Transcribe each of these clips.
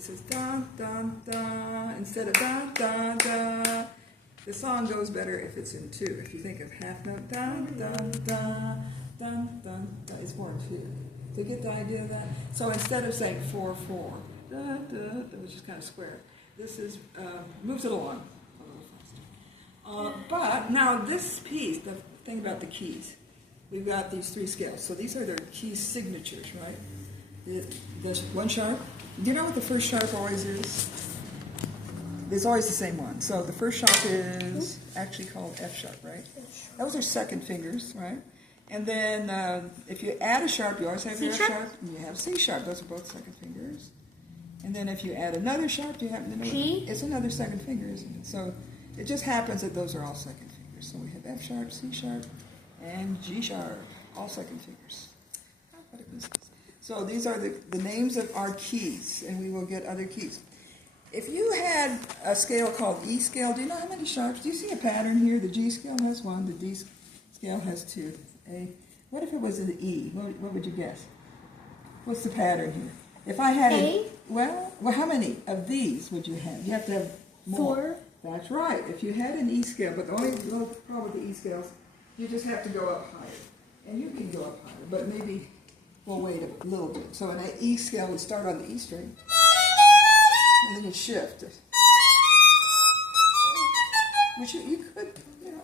This is da, da, da, instead of da, da, da. The song goes better if it's in two. If you think of half note, da, da, da, da, da, da, it's more two. Do you get the idea of that? So instead of saying 4, 4, da, da, da, which is kind of square, this is, moves it along a little faster. But now this piece, the thing about the keys, we've got these 3 scales. So these are their key signatures, right? There's 1 sharp. Do you know what the first sharp always is? It's always the same one. So the first sharp is actually called F sharp, right? Those are second fingers, right? And then if you add a sharp, you always have your F sharp, and you have C sharp. Those are both second fingers. And then if you add another sharp, you happen to know it's another second finger, isn't it? So it just happens that those are all second fingers. So we have F sharp, C sharp, and G sharp, all second fingers. What a coincidence. So these are the names of our keys, and we will get other keys. If you had a scale called E scale, do you know how many sharps? Do you see a pattern here? The G scale has 1, the D scale has 2. What if it was an E? What would you guess? What's the pattern here? If I had well, how many of these would you have? You have to have more. 4. That's right. If you had an E scale, but the only little problem with the E scales, you just have to go up higher. And you can go up higher, but maybe we'll wait a little bit. So an E scale would start on the E string, and then you shift. Which you could,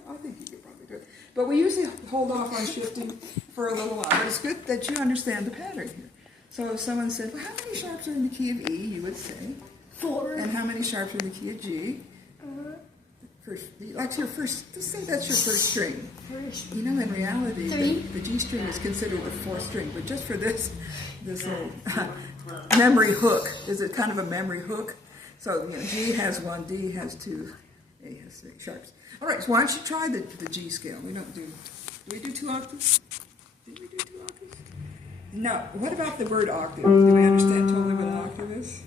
I think you could probably do it. But we usually hold off on shifting for a little while. But it's good that you understand the pattern here. So if someone said, well, how many sharps are in the key of E? You would say 4. And how many sharps are in the key of G? That's your first, let's say that's your first string. In reality, 3. the G string is considered the 4th string, but just for this little memory hook, is it kind of a memory hook? So G has 1, D has 2, A has 3 sharps. All right, so why don't you try the G scale? Do we do 2 octaves? Did we do 2 octaves? No. What about the word octave? Do we understand totally what an octave is?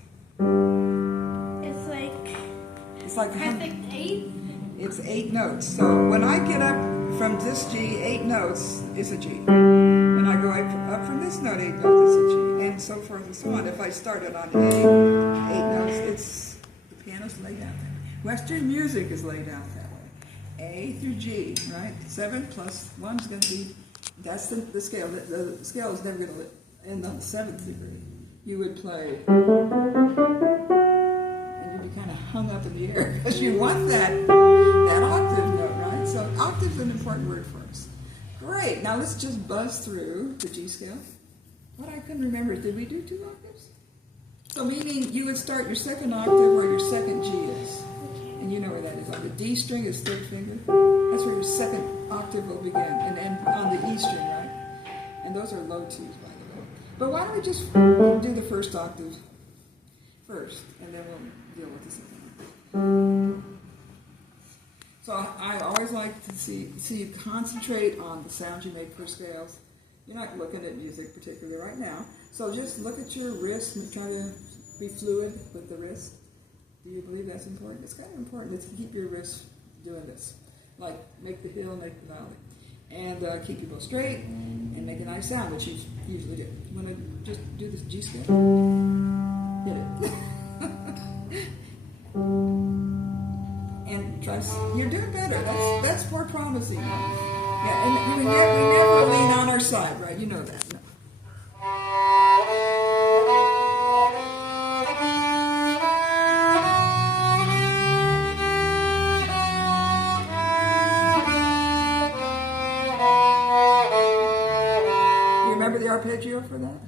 It's like perfect 8. It's 8 notes. So when I get up from this G, 8 notes is a G. When I go up from this note, 8 notes is a G, and so forth and so on. If I started on A, 8 notes, the piano's laid out that way. Western music is laid out that way. A through G, right? 7 plus 1 is going to be, that's the scale. The scale is never going to end on the 7th degree. You would play, kind of hung up in the air because you want that octave note, right? So octave is an important word for us. Great. Now let's just buzz through the G scale. What I couldn't remember, did we do 2 octaves? So meaning you would start your second octave where your second G is. And you know where that is. On the D string is 3rd finger. That's where your second octave will begin. And then on the E string, right? And those are low 2s, by the way. But why don't we just do the first octave first, and then we'll deal with the second. So I always like to see you concentrate on the sounds you make for scales. You're not looking at music particularly right now, so just look at your wrist and try to be fluid with the wrist. Do you believe that's important? It's kind of important to keep your wrist doing this, like make the hill, make the valley, and keep your bow straight and make a nice sound, which you usually do. You want to just do this G scale? Hit it. And try. You're doing better. That's more promising. Yeah, and we never lean on our side, right? You know that. No. You remember the arpeggio for that?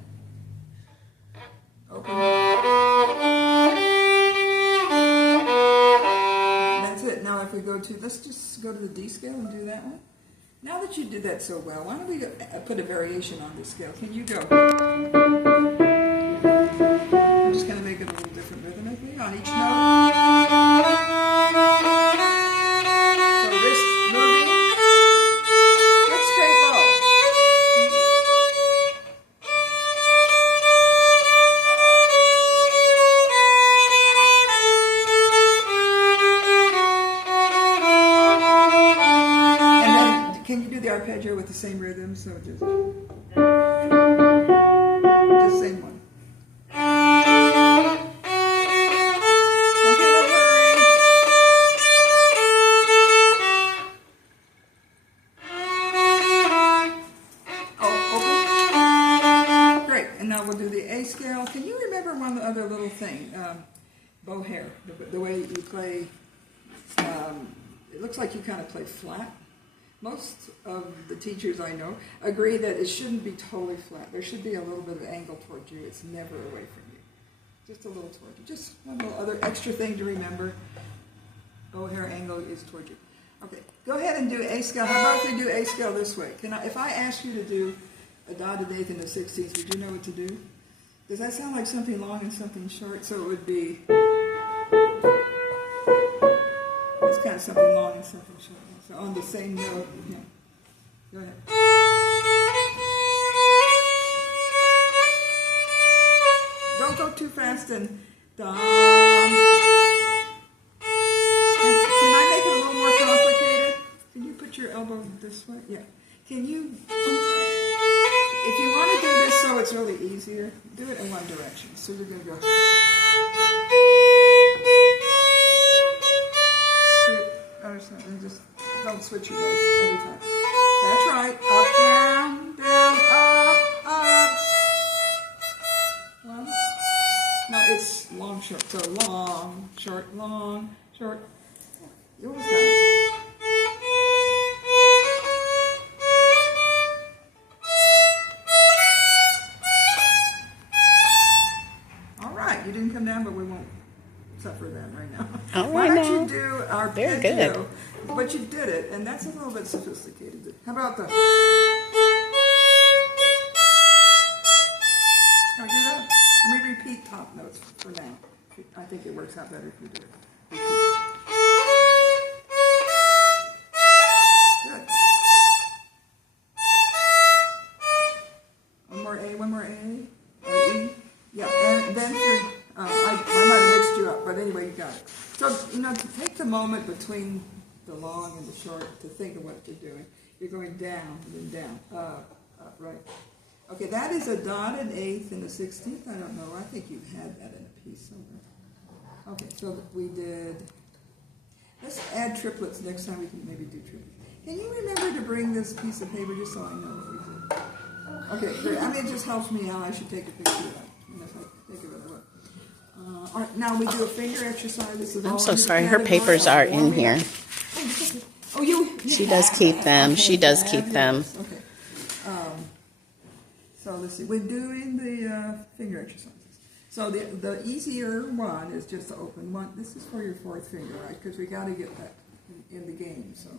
Open. If we go to, let's just go to the D scale and do that one. Now that you did that so well, why don't we put a variation on this scale? Can you go? I'm just going to make it a little different rhythmically on each note. So wrist moving. Good straight bow. Can you do the arpeggio with the same rhythm? So just same one. other little thing. Bow hair. The way you play, it looks like you kind of play flat. Most of the teachers I know agree that it shouldn't be totally flat. There should be a little bit of angle towards you. It's never away from you. Just a little toward you. Just a little other extra thing to remember. Bow hair angle is toward you. Okay, go ahead and do A scale. How about if we do A scale this way? If I ask you to do a dotted eighth and a 16th, would you know what to do? Does that sound like something long and something short? So it would be, it's kind of something long and something short. So on the same note, yeah. Go ahead. Don't go too fast and dum. Can I make it a little more complicated? Can you put your elbow this way? Yeah. Can you, if you want to do this so it's really easier, do it in one direction. So you're going to go. Understand? And just don't switch your nose every time. That's right. Up, down, down, up. One. No, it's long, short. So long, short, long, short. You always got it. All right. You didn't come down, but we won't suffer that right now. Why don't you do our arpeggio? But you did it, and that's a little bit sophisticated. How about the? Can we do that? Let me repeat top notes for now. I think it works out better if you do it. Repeat. Good. One more A, or E. Yeah, and then I might have mixed you up, but anyway, you got it. So, to take the moment between the long and the short to think of what you're doing. You're going down, and then down, up, right. Okay, that is a dotted eighth and a 16th. I don't know. I think you had that in a piece somewhere. Okay, so we did. Let's add triplets next time. We can maybe do triplets. Can you remember to bring this piece of paper just so I know what we did? Okay, great. It just helps me out. I should take a picture of that. And if I think of it, I will. All right, now we do a finger exercise. This is I'm so sorry. Her papers are in here. Oh, She does keep them. She does keep them. Okay. So let's see. We're doing the finger exercises. So the easier one is just to open one. This is for your fourth finger, right? Because we got to get that in the game. So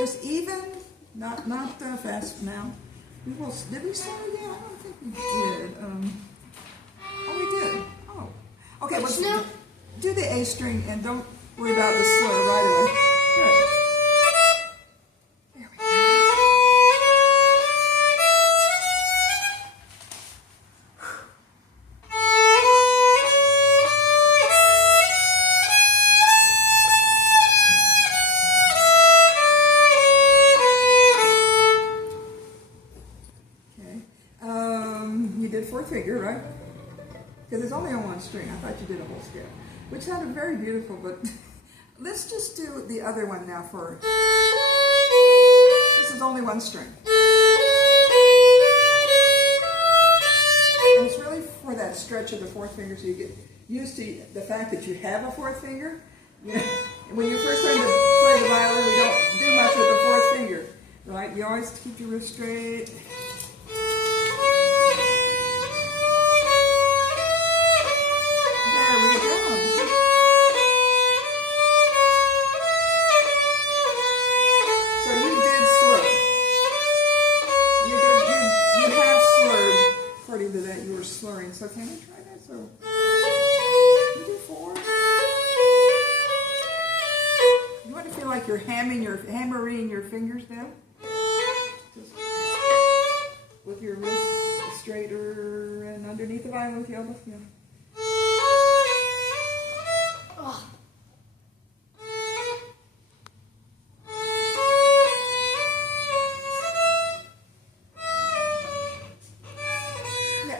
just even, not fast now. Did we start again? I don't think we did. Oh, we did. Oh. Okay, let's do the A string and don't worry about the slur right away. Good. There we go. You did fourth finger, right? Because it's only on one string. I thought you did a whole scale, which sounded very beautiful, but let's just do the other one now for, this is only one string. And it's really for that stretch of the fourth finger so you get used to the fact that you have a fourth finger. When you first learn to play the violin, we don't do much with the fourth finger, right? You always keep your wrist straight. Slurring. So can we try that? So you do four. You want to feel like you're hammering your fingers down. Just with your wrist straighter and underneath the violin with the elbow. Yeah. Oh.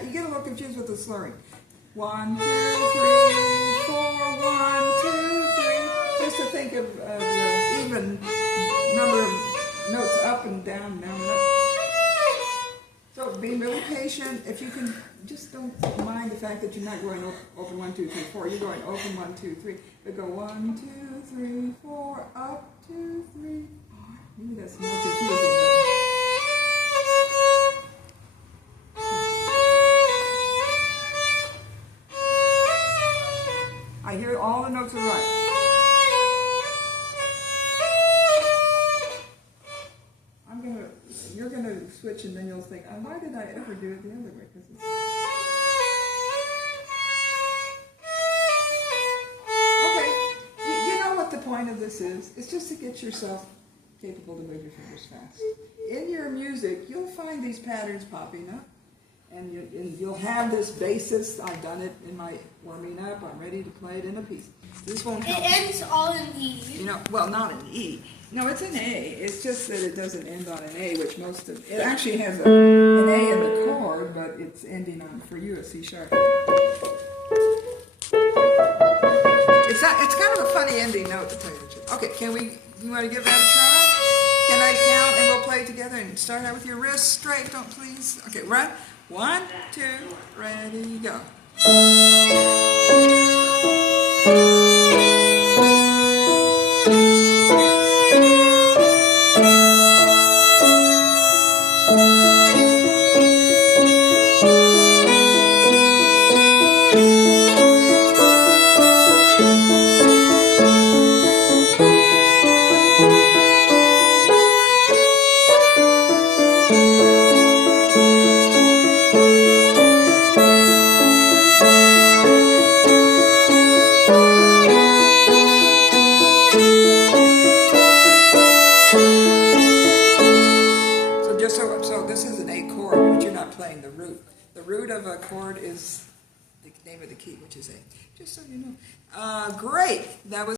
You get a little confused with the slurring. 1, 2, 3, 4, 1, 2, 3. Just to think of the even number of notes up and down, down, up. So be really patient. If you can, just don't mind the fact that you're not going open 1, 2, 3, 4. You're going open 1, 2, 3. But go 1, 2, 3, 4, up 2, 3, 4. Maybe that's more confusing. I hear all the notes are right. You're gonna switch, and then you'll think, oh, why did I ever do it the other way? Okay, you know what the point of this is? It's just to get yourself capable to move your fingers fast. In your music, you'll find these patterns popping up, and you'll have this basis. I've done it in my warming up. I'm ready to play it in a piece. This won't help. It ends all in E. You know, well, not an E. No, it's an A. It's just that it doesn't end on an A, which most of it actually has an A in the chord, but it's ending on, for you, a C sharp. It's kind of a funny ending note, to tell you the truth. Okay, you want to give that a try? Can I count and we'll play together and start out with your wrists straight? Don't please. Okay, right? 1, 2, ready, go. So this is an A chord, but you're not playing the root. The root of a chord is the name of the key, which is A. Just so you know. Great. That was